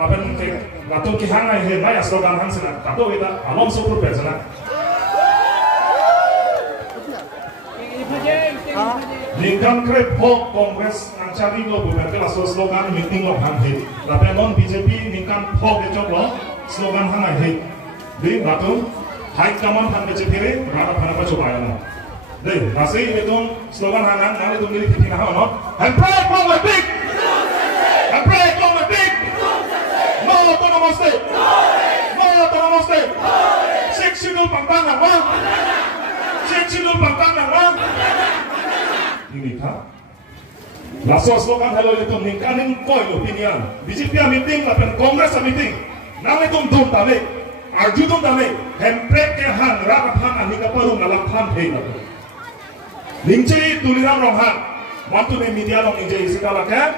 aben ke latung ki hangai he mai slogan hang sina kato kita alom sopur pesana Lincoln Crep Hope Congress Angchari lo bukan ke slogan meeting lo hang he tapi non BJP Lincoln Hope de lo slogan hangai he di latung High Command hang BJP re rada phana coba ya deh masih itu slogan hangan nanti itu milik kita no Hempret Big Hempret Big no autonomous state no autonomous state sectional pangtangan wah sectional pangtangan wah ini kah laso slogan hello itu ningkaning koi opinion BJP meeting tapi Kongres meeting nanti itu dum tale arju dum tale Hempret ke han rada phana nika paru ngalak phan hei na Ningci tuliran ronghan, mantu ne media long ningci isi kalau ke,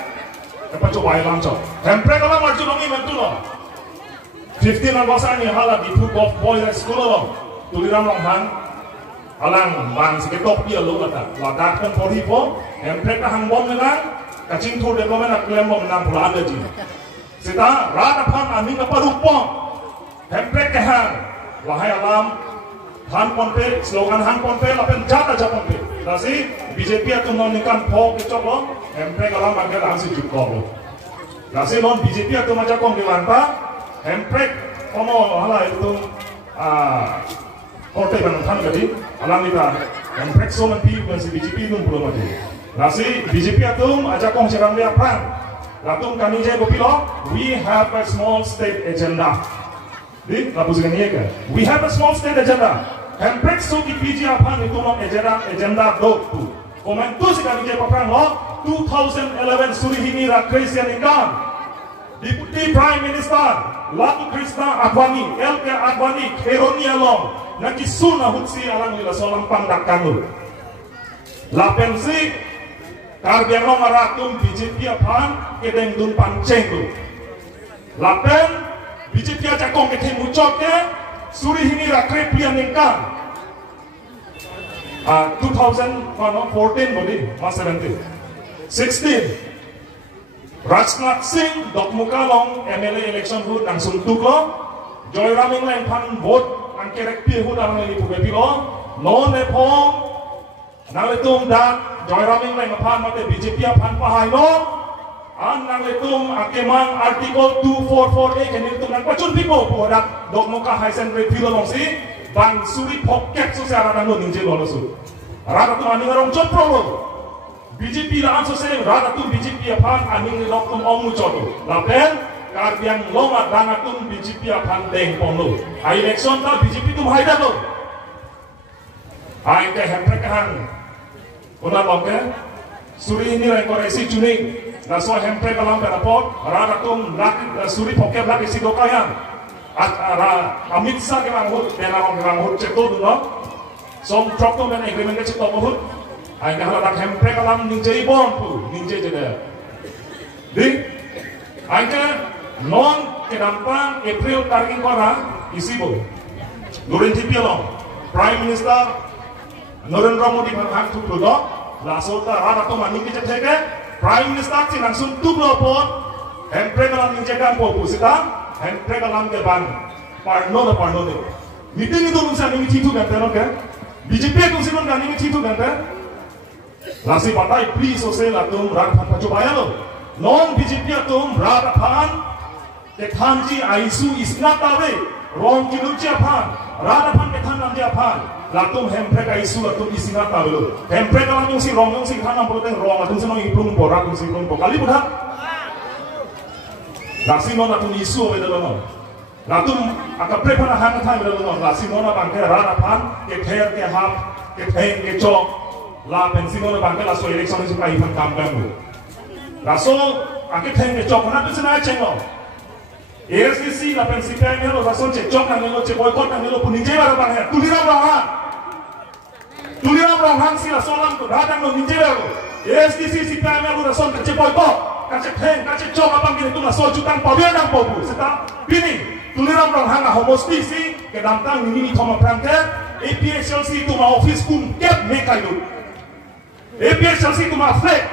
apa coba ilang cok. Hempre kalau maju longi mantu lo. 15 August ni halat di Food of Boys School lo. Tuliran ronghan, alang bang sekitar dia lo lata. Ladat kan pori po, hempre kahang bom menang, kacing tu deko menang klaim bom menang pulang aja. Sita rata pan aning apa rupa, hempre kahang, wahai alam, han ponpe slogan han ponpe lapen jata ponpe. Nasi BJP atau non ikan pok itu lo, hempre kalau makan langsung cukup lo. Nasi non BJP atau macam kong di lanta, hempre kono hala itu korte bantuan jadi, alam kita hempre so nanti masih BJP itu belum ada. Nasi BJP atau aja kong serang dia perang, latung kami je bopilo, we have a small state agenda. Di lapus ini kan, we have a small state agenda. Hempret so di PG apa itu nom agenda dok tu. Komen tu sekarang je perang lo 2011 suri ini Christian Income. Deputy Prime Minister Latu Krishna Advani, LK Advani, Kheroni along. Naki suna hutsi alang lila solang pandakkan lu. Lapensi karbiang lo maratum BJP apa kedeng dun panceng tu. Lapen BJP aja kong ketemu coknya. Suri ini rakyat pilihan ingkang 2014 bodi mas 17 16 Rajnath Singh Dok Mukalong MLA election hud langsung tuklo Joy Raming lain pan vote angkerek pi hud ang ini pubepi lo non nepong nalitung dan Joy Raming lain pan mate BJP pan pahai lo an nalitung akemang artikel 244A kenitung nang pacun pipo podak dok muka haisen review long si bang suri pocket so se arada no ninje lo su rada tu aning rong chot pro BJP la so se rada tu BJP aphan aning lok tum omu choto lapen karbiang loma dana tum BJP aphan deng polo election ta BJP tum haida lo ai ke hempre kan una loke suri ini lai koreksi tuning Naso hempre kalam perapot, rada tum suri poket lagi si dokayan. Amit sa kelang hut, denarong kelang hut cek tu dulu. Som trok tu men agreement ke cek tu hut. Ay kahla hempre kalam ninjai bon pu, ninjai jeda. Di, ay ke non kedampang April tarik kora isi bo. Durin tipi long, Prime Minister Narendra Modi berhak tu dulu. Laso ta rada tu maning ke cek Prime Minister si langsung tuklo pun, hempre kalam ninjakan popu sita, hempre kalam ke ban, parno ni. Meeting itu mungkin ini titu ganti no kan? BJP itu sih kan ini titu ganti. Lasi patai please ose latung rat pan pacu bayar lo. Non BJP atum rat pan, kethanji aisu isna tawe, rong kiluci pan, rat pan kethanji pan. Latung hempre ka isu latung isingat tahu hempre kalau yung si rong yung si tanam protein rong latung si nong iplung borak yung si iplung bo kali budak lasi nong latung isu beda lono latung akapre pana hang thai beda lono lasi nong bangke rana pan ke ther ke hap ke theng ke chok la pensi nong bangke laso election si kai pan kampang lo laso ake theng ke chok na tu sina chengo ASDC la pensi kai melo laso che chok na melo che boycott na melo puninje bara banghe tuliram raha Tuliram ronghan sila solam tu datang lo ninjero. ASDC si PML udah son kecil boycott, kecil heng, kecil cok abang gini tu lah so jutaan pabian yang popu. Seta bini tuliram ronghan lah homosti si kedantang ini thoma prangke APHLC tu ma office kum kep mekai tu. APHLC tu ma flag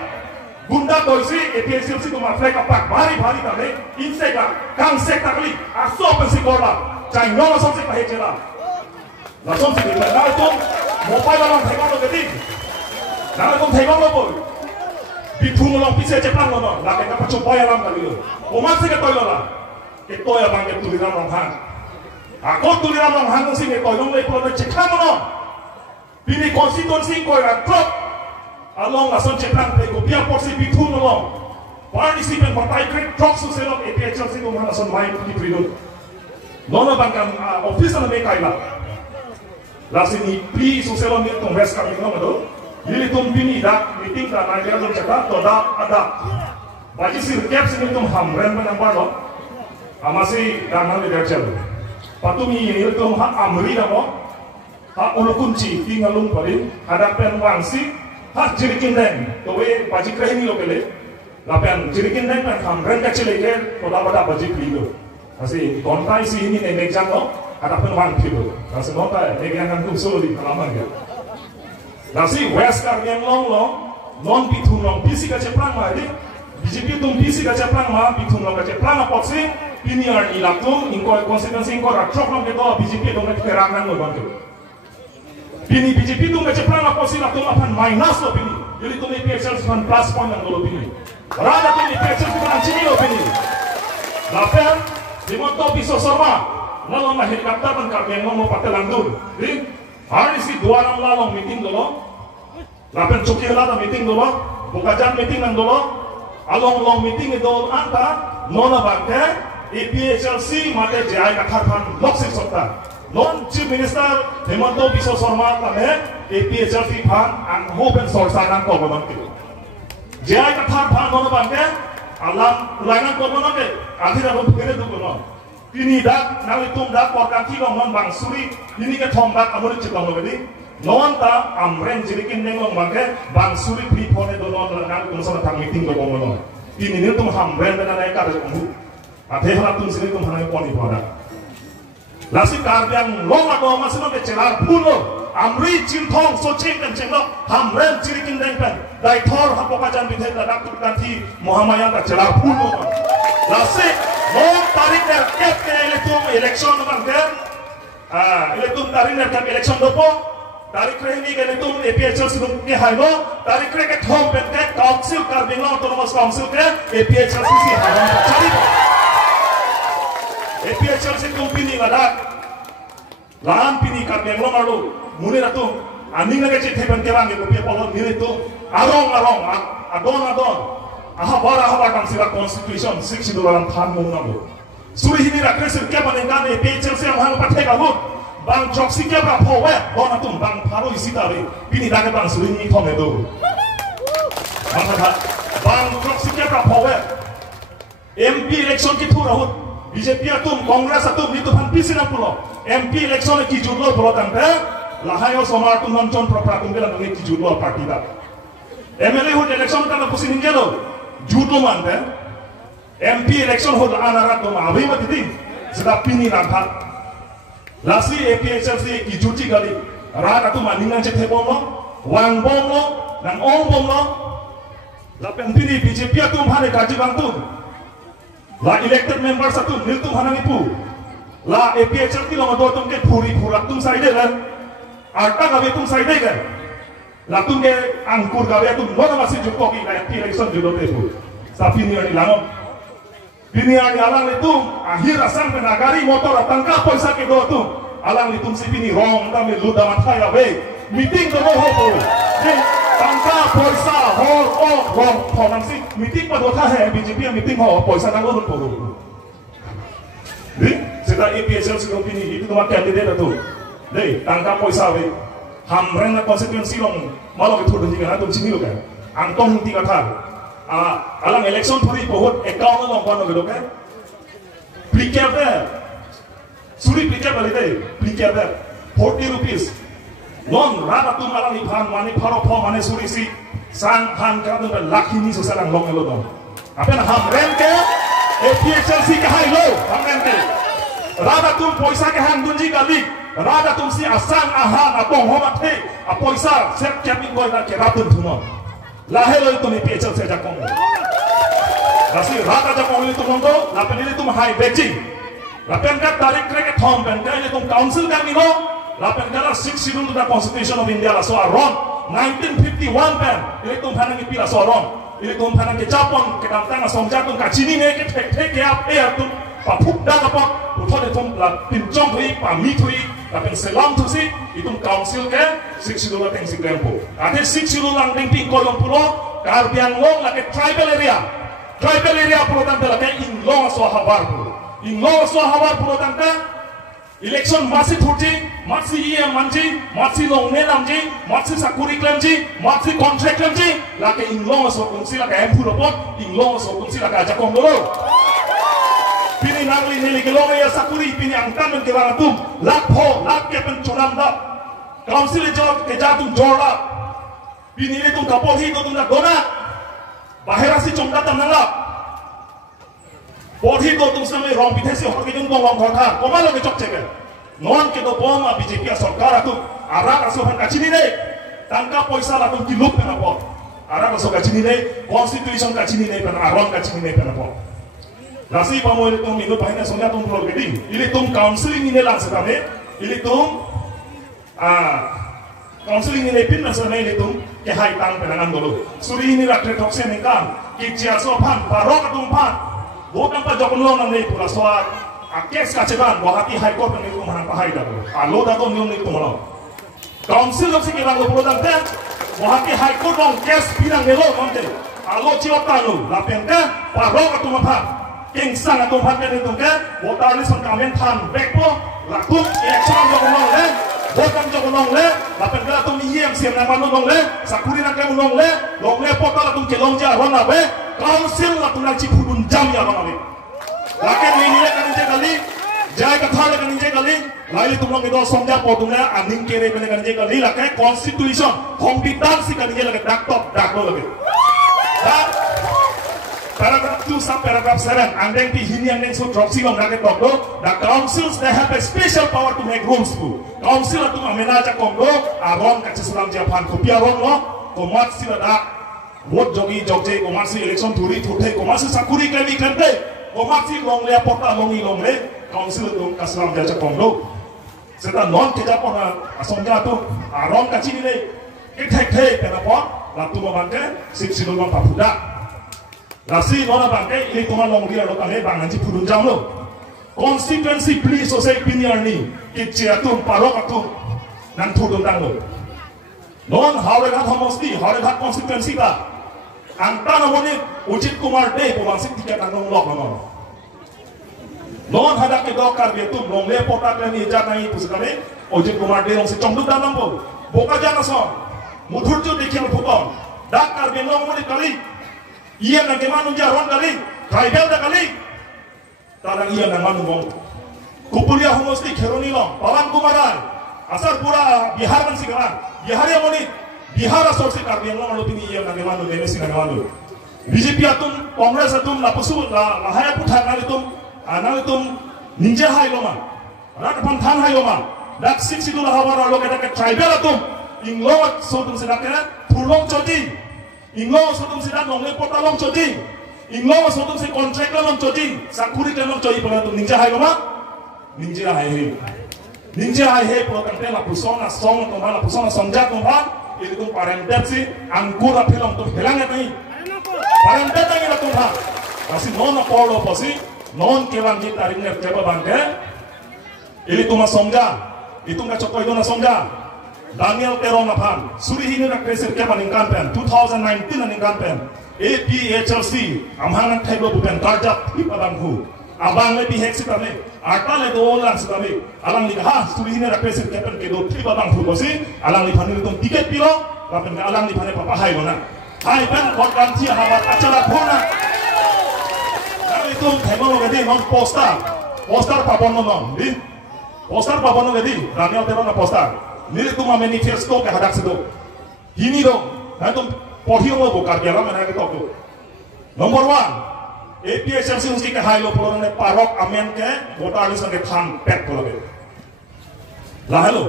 Bunda doisi APHLC tu maflek apak bari tadi insek lah kang sek takli aso pensi korla cai nol aso sek pahecela langsung sih kita nah itu mobile orang tegang lo jadi nah itu tegang lo boy bitung lo pisah cepat lo no lah kita percoba ya ram kali lo omat sih kita lo lah itu ya bang kita tulisan orang hang aku tulisan orang hang sih kita lo itu cekat lo bini konstitusi kau yang klub along langsung cepat pego biar porsi bitung lo partisipan partai krik drop suselo APHLC tu mana langsung main di pridun nono bangkan office na may kaila langsung ni pri suselo ni kongres kami no mado yili tum bini da meeting da na gera dum chaka to da ada baji sir cap sini tum hamren ba nambar lo amasi da na le chal patumi yili tum ha amri da mo ha ulukunci tingalung pare ada pen wangsi ha jirikin den to we baji krehni lo kele lapen jirikin den kan hamren ka chile ke to da bada baji klido asi kontai si ini nenek janglo ada pen wang klido asi kontai nenek kan tum solo di halaman ya nasi west kar yang long non bitung long bisi ka ceplang ma di BJP tum bisi ka ceplang ma bitung long ka ceplang apa sih ini ar ilatum ingko konstitusi ingko ratrok long keto BJP tum ka terangan lo bang bini BJP tum ka ceplang apa sih latum apan minus lo bini jadi tum APHLC kan plus point yang lo bini rada tum APHLC kan anjini lo bini lapen dimonto piso sorma lalu na helikopter kan kar yang mau pakai landun di hari si dua orang lalong meeting dulu lapen cuki lada meeting dulu bukajan meeting nang dulu along long meeting itu anta nona bangke APHLC mate jai kathar loksik sota non chief minister Hemanto Biswa Sarma tane APHLC phan ang hopen sorsanan ko bangke jai kathar nona bangke alam laingan ko bangke akhirnya ko pere du ko ini dak nawi tum dak porkanti long non bang suri ini ke thombak amul chitong lo gadi non ta amren jirikin nengong bangke bang suri pri phone do non nang tum sama thang meeting do bong non ini ni tum hamren da na ka do mu athe hara tum sini tum hana poni pada lasi karbiang long ado masino ke chelar phulo amri chintong so cheng kan chenglo hamren jirikin neng pen dai thor hapokajan bithe da dak kanti mohamaya da chelar phulo lasi non tarik nerkep ke election bangke election tarik nerkep election dopo tarik rehni ke election APHLC ke hailo tarik ke thom pen ke council karbing autonomous council ke APHLC si haram chari APHLC company ladak lam pini karbing lo malu mune ratu aning lage che theban ke bange ko pe polon nile to arong adon ahaba kangsila constitution 60 dalam than mong namo suri hini ra kresir ke banengan APHLC ang hang pathe ka lut bang joksi ke bra phowe bona tum bang pharo isita re pini dage bang suri ni thome do bang joksi ke bra phowe MP election ki thu rahut BJP atum Congress atum ni tu phan pisina pulo MP election ki jurlo pulo tante lahayo somar tum non propratum ke la ngi ki jurlo party da MLA hut election ta na pusin ngelo judo mante MP election hod anarat do ma abhi matiti seda pini rantha lasi APHLC ki juti gali rata tu maningan che thebom lo wang bom lo nang ong bom lo la pempini BJP tu bhane kaji bang tu la elected members tu nil tu bhanani pu la APHLC lo do tum ke phuri phurak tum side lan arta gabe tum side ga latung ke angkur gawe tu nona masih jumpo ki na election judo te pu sapi ni ani lango bini ani alang itu akhir asang penagari motor tangka paisa ke do tu alang itu si bini rong ta me lu da mathaya we meeting do ho ho je tangka paisa hor rong thonang si meeting pa do tha hai BJP meeting ho paisa nang lo puru ni seta APHLC company itu ma candidate tu dei tangka paisa we hamren na konstituensi long malo ke thudun diga tum sini lo kan angtong ti katha alang election puri pohot account long kono gedo ke plikebe suri plikebe lite plikebe 40 rupees non rata tum alang iphan mani pharo pho mane suri si sang han ka dum lakhini so salang long elo dom apen hamren ke APHLC ke hai lo hamren ke rata tum poisa ke han dunji kali rada tumsi asang ahan apong homat he apoisa sep keping boy na keratun thuno lahelo itu ni pecel saja kong. Nasi rata aja kong itu nongko, lapen ini tu mahai beji. Lapen kat tarik kreket thom pen kan itu council kan ni lo, lapen kala 6 schedule to the Constitution of India la so aron 1951 pen, ini tu phanang ipi la so aron, ini tu phanang ke Japon ke tantang la songja tu kacini ne ke tek ke ap air tu, pa phukda kapok, uthon itu la pinjong hui, pa mithui, lapen selam tu si, itu council ke 6 schedule la teng si tempo. Ate 6 schedule lang ting ting kolong pulo, karbian long la ke tribal area pulo tante la ke inglong so habar pulo. Inglong so habar pulo tante election masih thuji, masih iya manji, masih longne namji, masih sakuri klamji, masih contract klamji, la ke inglong so kungsi la ke empulo pot, inglong so kungsi la ke aja kongdolo. Pini nangli nili gelong ya sakuri pini angtan men kebang atum, lak po, lak ke pencuram da. Council jawab ke jatum jorla. Pini ini tum kapol hi to tum na dona. Bahera si chomda tam nala. Podhi to tum samay rong pithe si hor ke jung tong long thar koma lo ke chok cheke. Non ke do bom a BJP sarkar atum arak aso han kachini ne. Tangka paisa la tum kilup na po. Arak aso kachini ne, constitution kachini ne pen aron kachini ne pen po. Nasi pamoy tum indo pahina songa tum pro gedi. Ili tum counseling ini lang sekame. Ili tum counseling ini pin nasa ini tum ke hai tang penangan dulu. Suri ini rakre tokse nengkam ki ciaso pan parok atum pan. Bukan pa jokon long nang nei pura soal akes kaceban Guwahati High Court nang itu mahan pahai dah. Alo dah tu nyom itu malam. Council lok sikit lang lo dante Guwahati High Court long kes pinang nelo konte. Alo ciot tanu lapen ka parok atum pan. King sang atum pan kan itu ka. Botar ni sang kamen tan bekpo lakum election jokon long le. Bukan jokon long le. Lapen ka atum iem siam na manu long le. Sakuri na kamu long le potala atum kelong ja ron na be. Council la tunang cipudun jam ya bang abi. Laken ini le kan kali, jai katha le kan kali, lain tumang itu somja podungnya aning kere kan kali, laken constitution, kompetensi kan lagi dakto lagi. Paragraph 2 sub paragraph 7, andeng pi hini andeng so drop silong laken dokdo, the councils they have a special power to make rules tu. Council tu amena ja kongdo, aron kacislam japan kopi aron lo, komat sila dak. Vote jogi jogje komasi election turi thuthe komasi sakuri klemi klente komasi longle porta longi longle council tu kasram jaja konglo seta non keja pona asonja tu aron kachini ne kethek penapo latu mabante sipsidul bang papuda lasi nona bangke ini tuma longli alo kane banganji pudun jamlo constituency please sosai pinyarni kichiatum parok atum nan thudun tanglo non Haurenghat Homosti, Haurenghat constituency ka. Angta namanya Ujit Kumar Deh pemangsik tiket nang lok namanya. Non hadak ke dokar dia tu long le pota kami janai pusikane Ujit Kumar Deh long si chongduk dalam bo. Boka jana so. Mudhurju dikhel phuton. Dakar be long muni kali. Iya nang kemanu jaron kali. Tribal da kali. Tarang iya nang manu bong. Kupulia Homosti kheroni long. Pawan Kumaran. Asar pura Bihar kan sikaran. Bihar yang moni Bihar asal si karbian lo malu tini yang nage malu dene si nage malu. BJP atum Kongres atum lapusu lahaya puthan nalitum ninja hai lo ma. Rak panthan hai lo ma. Dak sik situ lahawar lo kita ke tribal atum. Inglo sotum sidak kena pulong choti. Inglo sotum sidak nongle pota long choti. Inglo sotum si contract long choti. Sakuri long choti pada atum ninja hai lo ma. Ninja hai. Ninja hai pro kante la pusona song to la pusona sonja to itu tu parentet si anggur apilong tu hilangnya tadi parentet lagi lah tu masih non apolo pasti non kelang kita hari ini coba bangke ini tu mas sonja itu nggak cokoi itu mas sonja Daniel Terong apaan suri ini nak presir ke maningkan pen 2019 maningkan pen APHLC amhangan table bukan karjat ipadangku abang lebih heksi kami, akal itu orang sekali. Alang lihat, suri ini represent kapan kedo tiba bang fubosi, alang lihat itu tiket pilo, kapan alang lihat apa hai mana? Hai kan konganti hawat acara pona. Kalau itu teknologi gede non poster papono non, di poster papono gede, Daniel Terong na poster. Nili tu manifesto ke hadak sedo. Ini dong, nanti podium lo bukan jalan mana kita tu. Nomor 1. APHLC उसकी के high low पुलों ने पारोक अमेन के वोटारिस ने थान पेट पुलों के लाहलो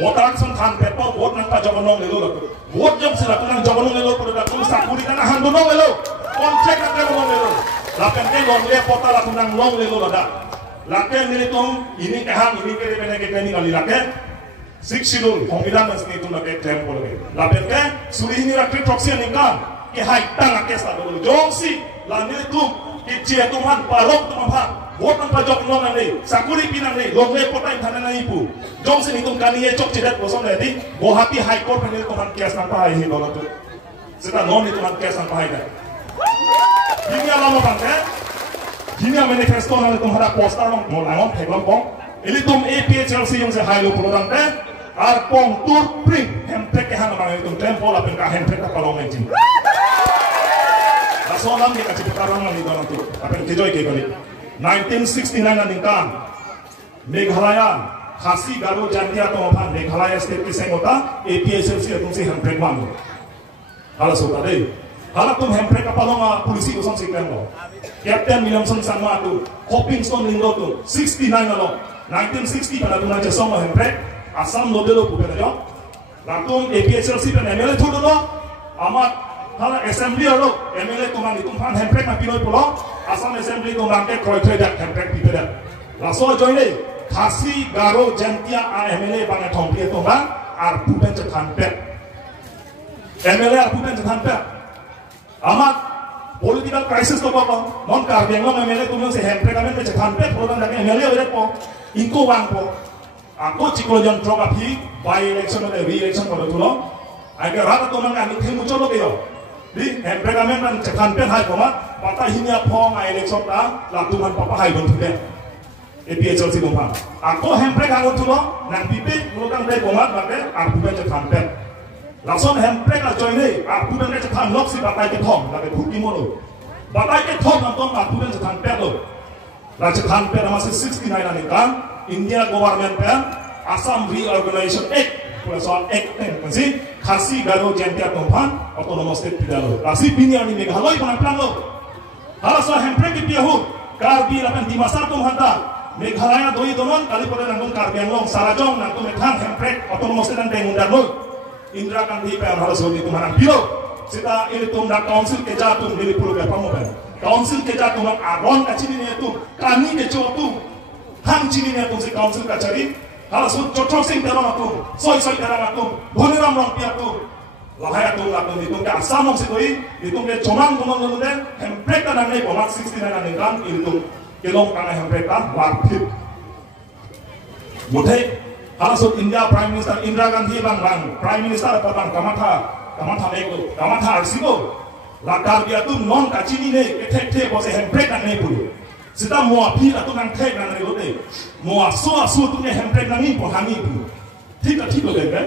वोटारिस ने थान पेट पर वोट नंका जवानों ले लो वोट जब से लगता है जवानों ले लो पुलों का तुम साथ ahan dunong lelo kontrak na kaya long lelo lapen ke long le pota la tunang long lelo lada laken nili tum ini kahang ini kere bene ke tani kali laken siksilul pemilihan masih itu lagi klaim boleh lapen ke suri ini rakit proxy ningkan ke hai tang akes tak boleh jongsi la nili tum ke cia tuhan parok tu mamha buat tanpa jok long ane sakuri pinang ne long le pota intana na ipu jongsi ni tum kani ye cok cedat kosong lagi Guwahati High Court nili tuhan kes nampak hai hi dola tu seta non itu tuhan kes nampak hai dah ini alama bangke ini manifesto nali tum hara poster long molangon peglong kong ini tum APHLC yang se high lo produk deh ar pong tur pring hemprek ke hana bang itu tempo la pen ka hemprek ka palong menjin la solam ni ka cipetarang ni doang tu apen kejoy ke kali 1969 na ningkan Meghalaya Khasi Garo Jantia to aphan Meghalaya state ki sengota APHLC tum se hemprek bang hala sota dei hala tum hemprek ka palong polisi usang sikren lo Captain Williamson sama tu Hopping Stone lindo tu 69 na lo 1960 pada tu na jesong hemprek Asam modelo bukan aja, langsung APHLC dan MLA tu dulu, amat kalau assembly lo, MLA tu mang itu pan hemprek nak pinoi pulau, Asam assembly tu mang ke kroy dak hemprek pipe dak, langsung join le, Khasi Garo Jantia MLA bangai thompi tu mang, ar bukan cetan pet, MLA ar bukan cetan pet, amat political crisis tu apa, non karbiang lo MLA tu mang se hemprek kami cetan pet, kalau dak MLA ada po, ingko wang po. Aku ciklo jan troka pi by election atau re-election pada tu lo, agar rata tu mang anu temu colo kyo, di hemprekamen man cekan pen hai koma, patah hinya pong election ta, lalu man papa hai bantu deh, APHLC koma. Aku hemprek anu tu lo, nang pipi mulutang deh koma, bagai aku ben cekan pen. Langsung hemprek la join deh, aku ben cekan lok si patah ke thom, bagai bukti mulu. Patah ke thom nantong aku ben cekan pen lo, la cekan pen masih 69 ane kan. India Government pen Assam Reorganization Act soal Act pen masih Khasi Garo Jantia Tumpan Autonomous State Pidalo kasih pinya ni Meghalaya penampilan lo halas soal hemprek di piahut karbi lapan di masa tum hanta Meghalaya doi donon kali pada nanggung karbi yang long sarajong nanggung metang hemprek Autonomous State dan pengundan lo Indra Gandhi pen halas doi itu mana bilo kita ini tum dak council kejatum dari pulau berapa pen council kejatum aron kacini ni itu kami kecotum hang cini ni atum si council kacari, kalau cocok sing terang atum, soy terang atum, boleh ramang pi atum, lahai atum itu ke Assam si toi, itu ke comang comang deh, hemprek kan ane bomak 69 ane kan, itu kelong kan hemprek kan, warpit. Mudah, kalau India Prime Minister Indira Gandhi bang, Prime Minister apa bang, kamatha nego, kamatha arsigo, lakar dia tu non kacini ni, ketek bose hemprek kan ane pulu. Sita mua pi atau nang tek nang relote, mua soa tu ni hemprek nang ni pohani tu, tidak lagi kan?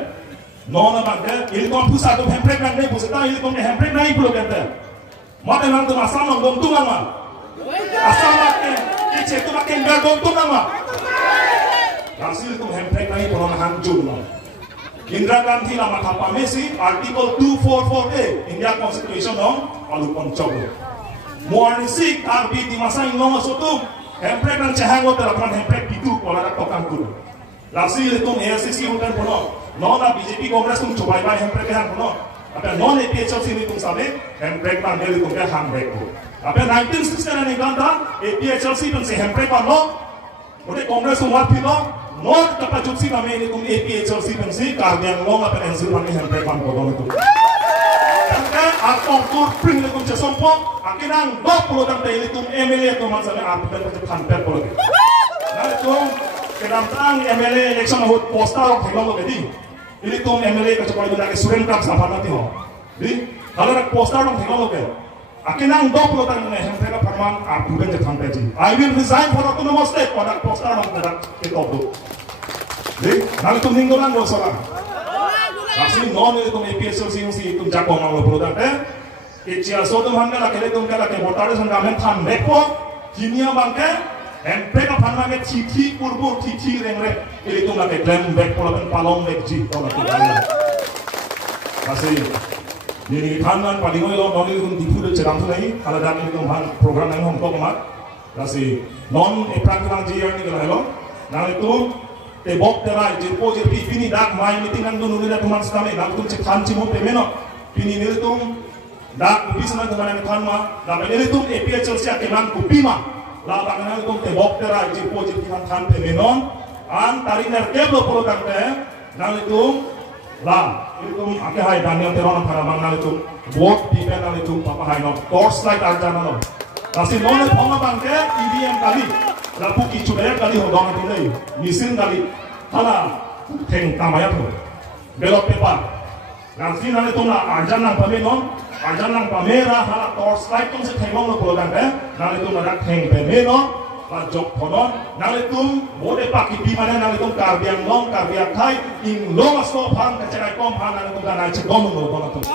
Nona bangke, ini kau pusat tu hemprek nang ni, pusat ini kau ni hemprek nang ibu kan? Mata nang tu asam nang dom tu nama, asam makan, kecil tu makan ber dom tu nama, hasil tu hemprek nang ibu orang hancur nama. Indira Gandhi lama thapa mesi, Article 244A, India Constitution dong, alu poncok. Muani sik arbi di masa inong sotu hemprek nang cahang hotel akan hemprek itu pola dak tokang kudu lasi itu AICC hotel pono nona BJP Kongres tum coba bai hemprek hang pono apa non APHLC ni tum sabe hemprek pan dari tum ke hemprek ku apa 1969 ni ganda APHLC tum se hemprek pan lo ode Kongres tum wat pilo not kapa jupsi kami ini tum APHLC tum si karbiang lo apa ensur pan hemprek pan pono itu Atong tur pring lekum cesompong, akinang 20 dan teh lekum MLA tu masalah arti dan kecepatan politik. Nah itu kedamtang MLA election ahut poster orang tengok lagi. Ini tu MLA kecuali itu dari Surendrap sampai nanti ho. Jadi kalau nak poster orang tengok lagi, akinang 20 dan ini yang mereka perman arti dan kecepatan politik. I will resign for autonomous state pada poster orang tidak kita tu. Jadi nanti tu mingguan gak usah. Asli non itu APHLC yang si itu jago orang lo produk kecil so tu hanga lah kele tu hanga lah ke botar itu hanga men repo kimia bangke hemprek apa nama ke titi kurbu titi rengre itu hanga ke glam back pola pen palong back ji pola tu hanga asli jadi kanan paling lo non itu tipu de ceram tu nahi kalau dah itu hang program yang Hong Kong mat asli non praktikang ji yang ni kalau lo nah itu bok terai jirpo jirpi pini dak mai meeting nang dunu nila tuman stame nang tu cek kanci mo pemeno pini nil tum dak kupi sana kemana kan ma dak ini tuh API Chelsea keman kupi ma la bangana tuh tebok tera jipo jipo kan pemenon an tarik nerkeblo polo tante nang itu la itu ake hai Daniel teron para bang nang itu buat pipe nang itu papa hai no torchlight aja nang kasih nona ponga bangke EVM kali la puki cudaya kali hodong itu deh misin kali hala teng tamaya tuh belok pepa nanti nang itu la aja nang pemenon aja nang pamera hala torchlight tuh setengong lo polo tante nang itu la teng pemenon la jok podon nang itu mode paki di mana nang itu karbiang long karbiang thai ing long aso pang kecerai kom pang nang itu kana cegom lo polo tuh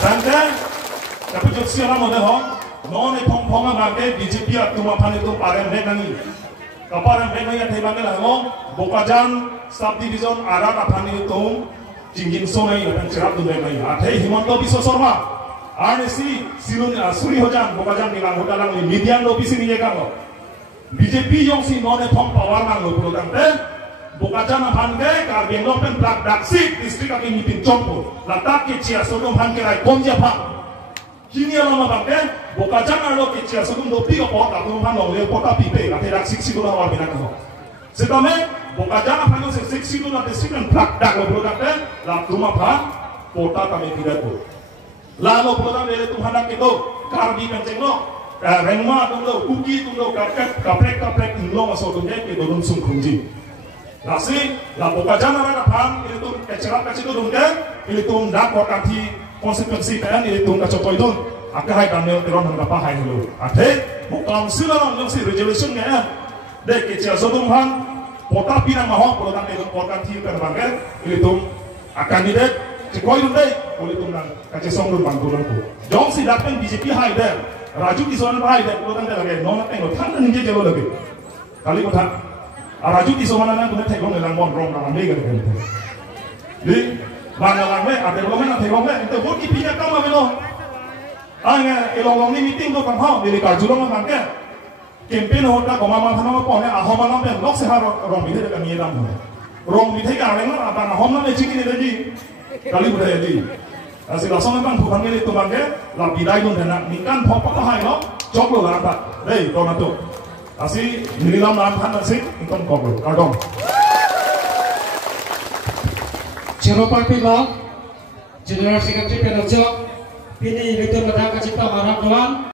tante tapi jok siapa mode hong none pong bangke BJP atuma pan itu parem dek nangi kaparan dek nangi atai bangke lango Bokajan subdivision arat apan itu jinggin sonai akan cerap tu dek nangi atai Himanto Biswa Sarma RNC Suri Hojan Bokajan bilang hodalang ni median lo bisi ni kang BJP yang si none pong power nang lo puluh tante Bokajan apan ke karbiang lo pen plak daksik distrik akan mitin compo latak ke cia sodom han ke rai komja pang kini lama bangke Bokajan alo kecil sebelum dopi ke pot atau mana oleh pota pipe nanti rak siksi tu awal bina kau. Setame Bokajan apa yang siksi tu nanti siksi plak dak lo berkata lap rumah pan pota kami tidak tu. Lalu pota beli tu hendak itu karbi penceng lo rengma tu lo kuki tu lo kaprek lo masuk tu je ke dorun sung kunci. Nasi la Bokajan ada pan itu kecil tu dongke itu ndak kota ti konsekuensi kan ini tunggu coba itu akan hai Daniel teron hendak apa hai dulu ade bukan silang yang si resolution nya dek kecil sebelum han pota pinang mahal kalau tak itu pota ti terbangkan itu akan didek cekoi itu dek boleh tunggu kacau song dulu bantuan tu jom si datang BJP hai dek raju di sana hai dek kalau tak lagi nona tengok tangan ninja jauh lagi kali kota raju di sana nana tu tengok melang bon rom dalam mega gitu di mana lagi ada belum ada tengok itu buat kipinya kamu belum angin elong ni meeting tu kamu dari karjulang macam campaign hoda komama sama apa ni ahom malam ni lok sehar rong bidhe dekat ni dalam rong bidhe kan orang apa ahom malam ni cikin lagi kali budaya lagi asal langsung memang bukan ni itu bangke lah bidai tu dan nikan papa hai lo jok lo lah apa deh kau nak tu asal ni dalam dalam kan asal ikan kau lo kardong Jeropak Pilak, General Secretary Penajok, Pini Victor Ledang Kacipta Marap Doan.